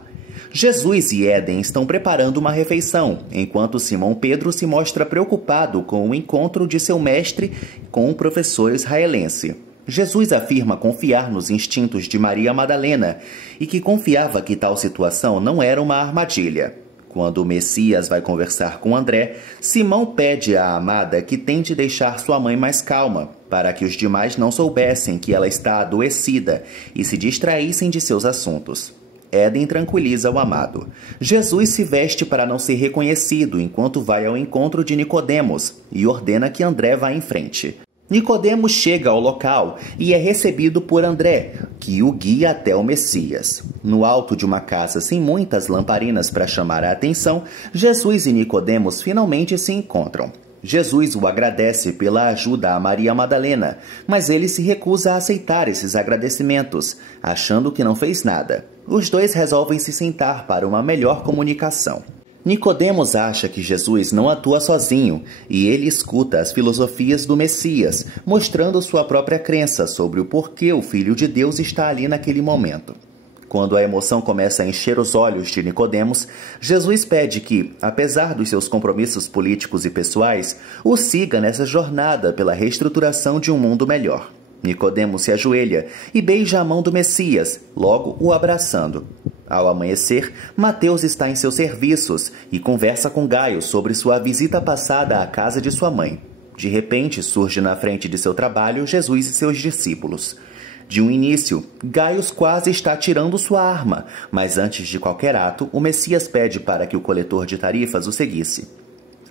Jesus e Éden estão preparando uma refeição, enquanto Simão Pedro se mostra preocupado com o encontro de seu mestre com um professor israelense. Jesus afirma confiar nos instintos de Maria Madalena e que confiava que tal situação não era uma armadilha. Quando o Messias vai conversar com André, Simão pede à amada que tente deixar sua mãe mais calma, para que os demais não soubessem que ela está adoecida e se distraíssem de seus assuntos. Éden tranquiliza o amado. Jesus se veste para não ser reconhecido enquanto vai ao encontro de Nicodemos e ordena que André vá em frente. Nicodemos chega ao local e é recebido por André, que o guia até o Messias. No alto de uma casa sem muitas lamparinas para chamar a atenção, Jesus e Nicodemos finalmente se encontram. Jesus o agradece pela ajuda a Maria Madalena, mas ele se recusa a aceitar esses agradecimentos, achando que não fez nada. Os dois resolvem se sentar para uma melhor comunicação. Nicodemos acha que Jesus não atua sozinho e ele escuta as filosofias do Messias, mostrando sua própria crença sobre o porquê o Filho de Deus está ali naquele momento. Quando a emoção começa a encher os olhos de Nicodemos, Jesus pede que, apesar dos seus compromissos políticos e pessoais, o siga nessa jornada pela reestruturação de um mundo melhor. Nicodemos se ajoelha e beija a mão do Messias, logo o abraçando. Ao amanhecer, Mateus está em seus serviços e conversa com Gaio sobre sua visita passada à casa de sua mãe. De repente, surge na frente de seu trabalho Jesus e seus discípulos. De um início, Gaius quase está tirando sua arma, mas antes de qualquer ato, o Messias pede para que o coletor de tarifas o seguisse.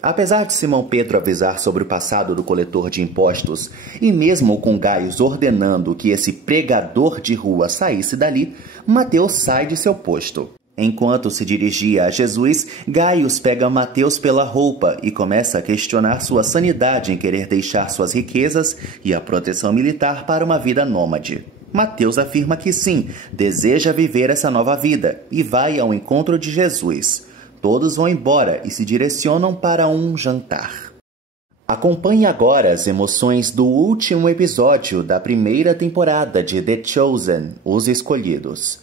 Apesar de Simão Pedro avisar sobre o passado do coletor de impostos, e mesmo com Gaius ordenando que esse pregador de rua saísse dali, Mateus sai de seu posto. Enquanto se dirigia a Jesus, Gaius pega Mateus pela roupa e começa a questionar sua sanidade em querer deixar suas riquezas e a proteção militar para uma vida nômade. Mateus afirma que sim, deseja viver essa nova vida e vai ao encontro de Jesus. Todos vão embora e se direcionam para um jantar. Acompanhe agora as emoções do último episódio da primeira temporada de The Chosen, Os Escolhidos.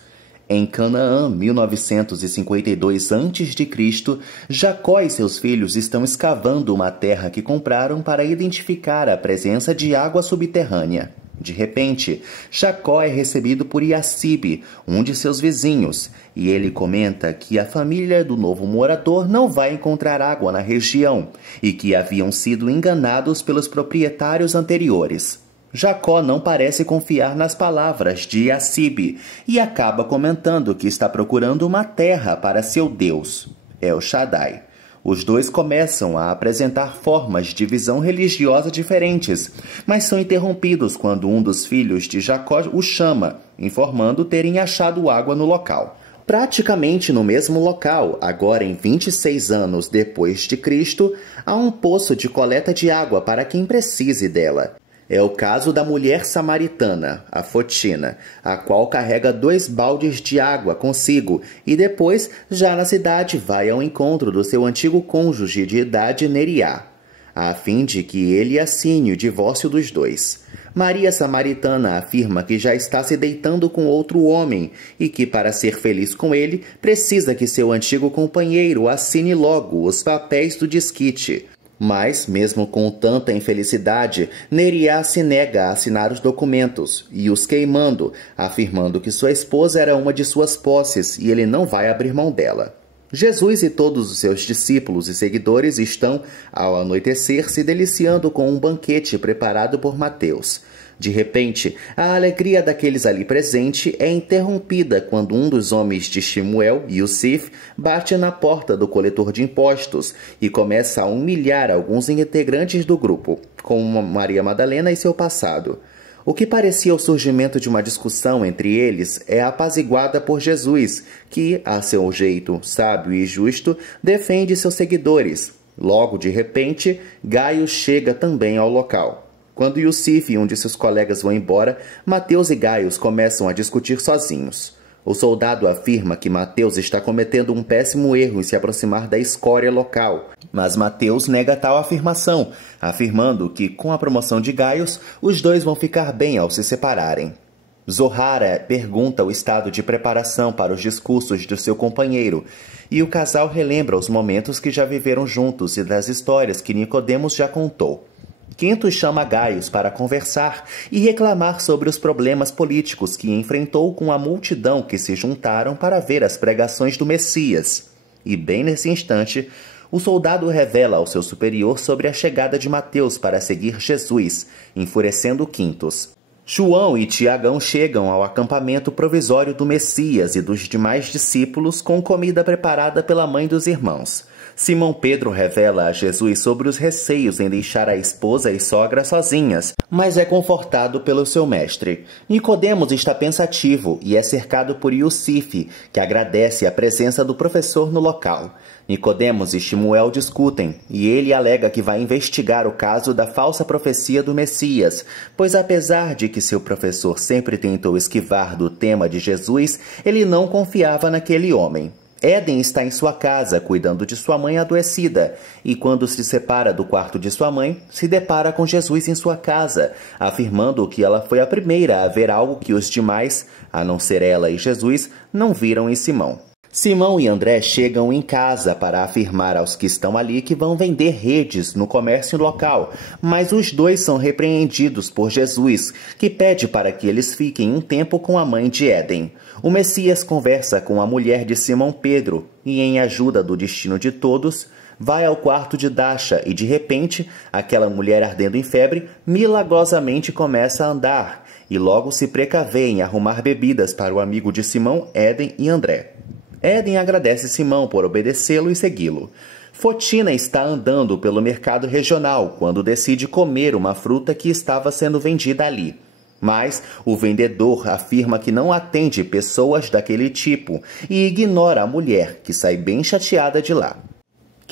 Em Canaã, 1952 a.C., Jacó e seus filhos estão escavando uma terra que compraram para identificar a presença de água subterrânea. De repente, Jacó é recebido por Iacibe, um de seus vizinhos, e ele comenta que a família do novo morador não vai encontrar água na região e que haviam sido enganados pelos proprietários anteriores. Jacó não parece confiar nas palavras de Iacibe e acaba comentando que está procurando uma terra para seu Deus, El Shaddai. Os dois começam a apresentar formas de visão religiosa diferentes, mas são interrompidos quando um dos filhos de Jacó o chama, informando terem achado água no local. Praticamente no mesmo local, agora em 26 anos depois de Cristo, há um poço de coleta de água para quem precise dela. É o caso da mulher samaritana, a Fotina, a qual carrega 2 baldes de água consigo e depois, já na cidade, vai ao encontro do seu antigo cônjuge de idade Neriá, a fim de que ele assine o divórcio dos dois. Maria Samaritana afirma que já está se deitando com outro homem e que, para ser feliz com ele, precisa que seu antigo companheiro assine logo os papéis do desquite. Mas, mesmo com tanta infelicidade, Neriá se nega a assinar os documentos e os queimando, afirmando que sua esposa era uma de suas posses e ele não vai abrir mão dela. Jesus e todos os seus discípulos e seguidores estão, ao anoitecer, se deliciando com um banquete preparado por Mateus. De repente, a alegria daqueles ali presentes é interrompida quando um dos homens de Shemuel, Yusif, bate na porta do coletor de impostos e começa a humilhar alguns integrantes do grupo, como Maria Madalena e seu passado. O que parecia o surgimento de uma discussão entre eles é apaziguada por Jesus, que, a seu jeito sábio e justo, defende seus seguidores. Logo, de repente, Gaio chega também ao local. Quando Yusif e um de seus colegas vão embora, Mateus e Gaius começam a discutir sozinhos. O soldado afirma que Mateus está cometendo um péssimo erro em se aproximar da escória local, mas Mateus nega tal afirmação, afirmando que, com a promoção de Gaius, os dois vão ficar bem ao se separarem. Zohara pergunta o estado de preparação para os discursos do seu companheiro, e o casal relembra os momentos que já viveram juntos e das histórias que Nicodemos já contou. Quintus chama Gaius para conversar e reclamar sobre os problemas políticos que enfrentou com a multidão que se juntaram para ver as pregações do Messias. E bem nesse instante, o soldado revela ao seu superior sobre a chegada de Mateus para seguir Jesus, enfurecendo Quintus. João e Tiagão chegam ao acampamento provisório do Messias e dos demais discípulos com comida preparada pela mãe dos irmãos. Simão Pedro revela a Jesus sobre os receios em deixar a esposa e sogra sozinhas, mas é confortado pelo seu mestre. Nicodemos está pensativo e é cercado por Yusif, que agradece a presença do professor no local. Nicodemos e Shemuel discutem, e ele alega que vai investigar o caso da falsa profecia do Messias, pois apesar de que seu professor sempre tentou esquivar do tema de Jesus, ele não confiava naquele homem. Éden está em sua casa, cuidando de sua mãe adoecida, e quando se separa do quarto de sua mãe, se depara com Jesus em sua casa, afirmando que ela foi a primeira a ver algo que os demais, a não ser ela e Jesus, não viram em Simão. Simão e André chegam em casa para afirmar aos que estão ali que vão vender redes no comércio local, mas os dois são repreendidos por Jesus, que pede para que eles fiquem um tempo com a mãe de Éden. O Messias conversa com a mulher de Simão Pedro e, em ajuda do destino de todos, vai ao quarto de Dasha e, de repente, aquela mulher ardendo em febre milagrosamente começa a andar e logo se precavê em arrumar bebidas para o amigo de Simão, Éden e André. Éden agradece Simão por obedecê-lo e segui-lo. Fotina está andando pelo mercado regional quando decide comer uma fruta que estava sendo vendida ali. Mas o vendedor afirma que não atende pessoas daquele tipo e ignora a mulher, que sai bem chateada de lá.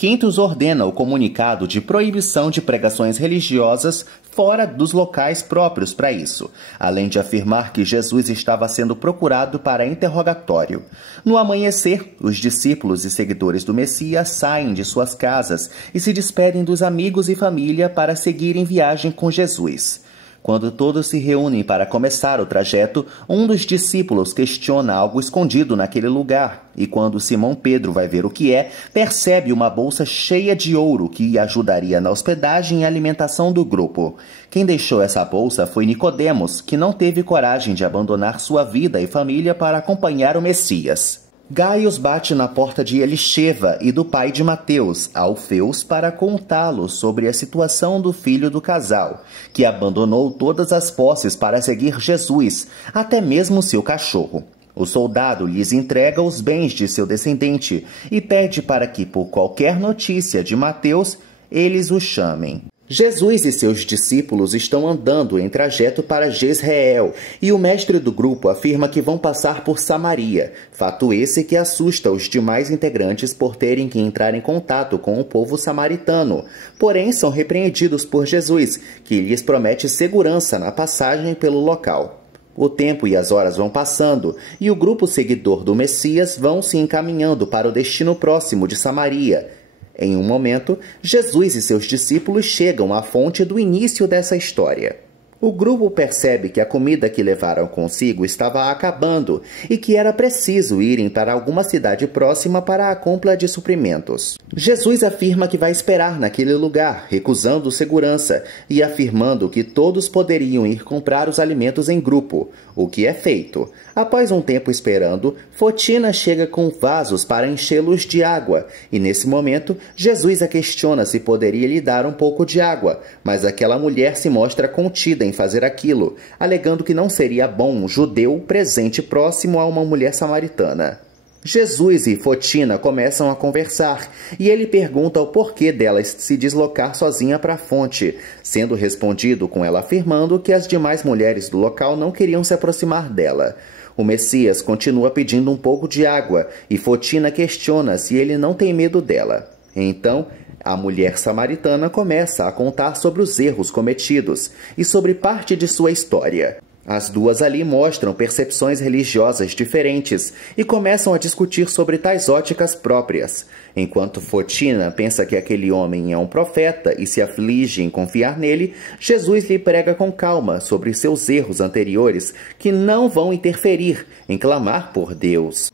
Quintus ordena o comunicado de proibição de pregações religiosas fora dos locais próprios para isso, além de afirmar que Jesus estava sendo procurado para interrogatório. No amanhecer, os discípulos e seguidores do Messias saem de suas casas e se despedem dos amigos e família para seguirem viagem com Jesus. Quando todos se reúnem para começar o trajeto, um dos discípulos questiona algo escondido naquele lugar, e quando Simão Pedro vai ver o que é, percebe uma bolsa cheia de ouro que ajudaria na hospedagem e alimentação do grupo. Quem deixou essa bolsa foi Nicodemos, que não teve coragem de abandonar sua vida e família para acompanhar o Messias. Gaius bate na porta de Elisheva e do pai de Mateus, Alfeus, para contá-lo sobre a situação do filho do casal, que abandonou todas as posses para seguir Jesus, até mesmo seu cachorro. O soldado lhes entrega os bens de seu descendente e pede para que, por qualquer notícia de Mateus, eles o chamem. Jesus e seus discípulos estão andando em trajeto para Jezreel e o mestre do grupo afirma que vão passar por Samaria, fato esse que assusta os demais integrantes por terem que entrar em contato com o povo samaritano. Porém, são repreendidos por Jesus, que lhes promete segurança na passagem pelo local. O tempo e as horas vão passando e o grupo seguidor do Messias vão se encaminhando para o destino próximo de Samaria. Em um momento, Jesus e seus discípulos chegam à fonte do início dessa história. O grupo percebe que a comida que levaram consigo estava acabando e que era preciso irem para alguma cidade próxima para a compra de suprimentos. Jesus afirma que vai esperar naquele lugar, recusando segurança e afirmando que todos poderiam ir comprar os alimentos em grupo, o que é feito. Após um tempo esperando, Fotina chega com vasos para enchê-los de água, e nesse momento, Jesus a questiona se poderia lhe dar um pouco de água, mas aquela mulher se mostra contida em fazer aquilo, alegando que não seria bom um judeu presente próximo a uma mulher samaritana. Jesus e Fotina começam a conversar e ele pergunta o porquê dela se deslocar sozinha para a fonte, sendo respondido com ela afirmando que as demais mulheres do local não queriam se aproximar dela. O Messias continua pedindo um pouco de água e Fotina questiona se ele não tem medo dela. Então, a mulher samaritana começa a contar sobre os erros cometidos e sobre parte de sua história. As duas ali mostram percepções religiosas diferentes e começam a discutir sobre tais óticas próprias. Enquanto Fotina pensa que aquele homem é um profeta e se aflige em confiar nele, Jesus lhe prega com calma sobre seus erros anteriores que não vão interferir em clamar por Deus.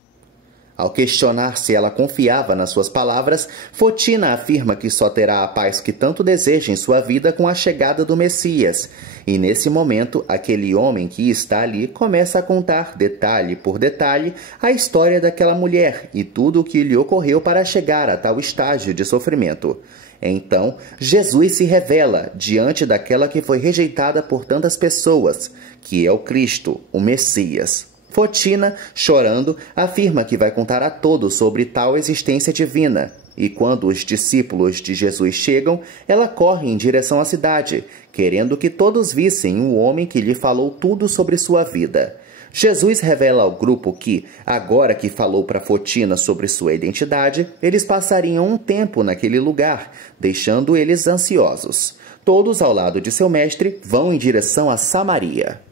Ao questionar se ela confiava nas suas palavras, Fotina afirma que só terá a paz que tanto deseja em sua vida com a chegada do Messias. E nesse momento, aquele homem que está ali começa a contar, detalhe por detalhe, a história daquela mulher e tudo o que lhe ocorreu para chegar a tal estágio de sofrimento. Então, Jesus se revela diante daquela que foi rejeitada por tantas pessoas, que é o Cristo, o Messias. Fotina, chorando, afirma que vai contar a todos sobre tal existência divina. E quando os discípulos de Jesus chegam, ela corre em direção à cidade, querendo que todos vissem o homem que lhe falou tudo sobre sua vida. Jesus revela ao grupo que, agora que falou para Fotina sobre sua identidade, eles passariam um tempo naquele lugar, deixando eles ansiosos. Todos ao lado de seu mestre vão em direção a Samaria.